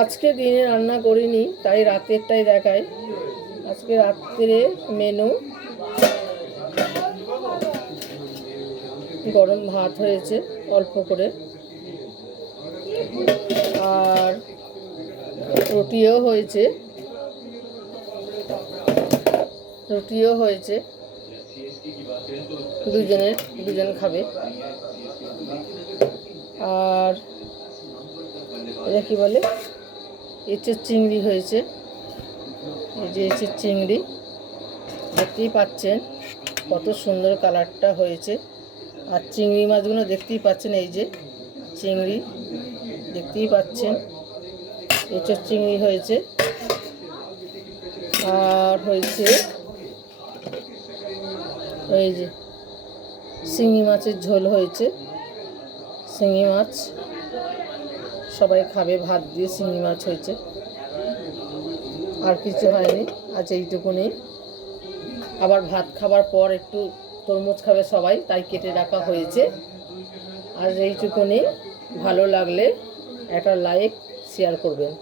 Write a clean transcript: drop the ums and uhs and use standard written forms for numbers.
আজকে দিনে রান্না করিনি, তাই রাতেরটাই দেখাই। আজকে রাত্রে মেনু গরম ভাত হয়েছে অল্প করে, আর রুটিও হয়েছে। দুজন খাবে। আর এটা কি বলে, এঁচের চিংড়ি হয়েছে। এই যে এঁচের চিংড়ি, দেখতেই পাচ্ছেন কত সুন্দর কালারটা হয়েছে। আর চিংড়ি মাছগুলো দেখতেই পাচ্ছেন, এই যে চিংড়ি দেখতেই পাচ্ছেন, এঁচের চিংড়ি হয়েছে। আর হয়েছে এই যে শিঙি মাছের ঝোল হয়েছে। শিঙি মাছ সবাই খাবে ভাত দিয়ে, শিঙি মাছ হয়েছে। আর কিছু হয়নি, আজ এইটুকুনি। আবার ভাত খাবার পর একটু তরমুজ খাবে সবাই, তাই কেটে রাখা হয়েছে। আর এইটুকুনি। ভালো লাগলে একটা লাইক শেয়ার করবেন।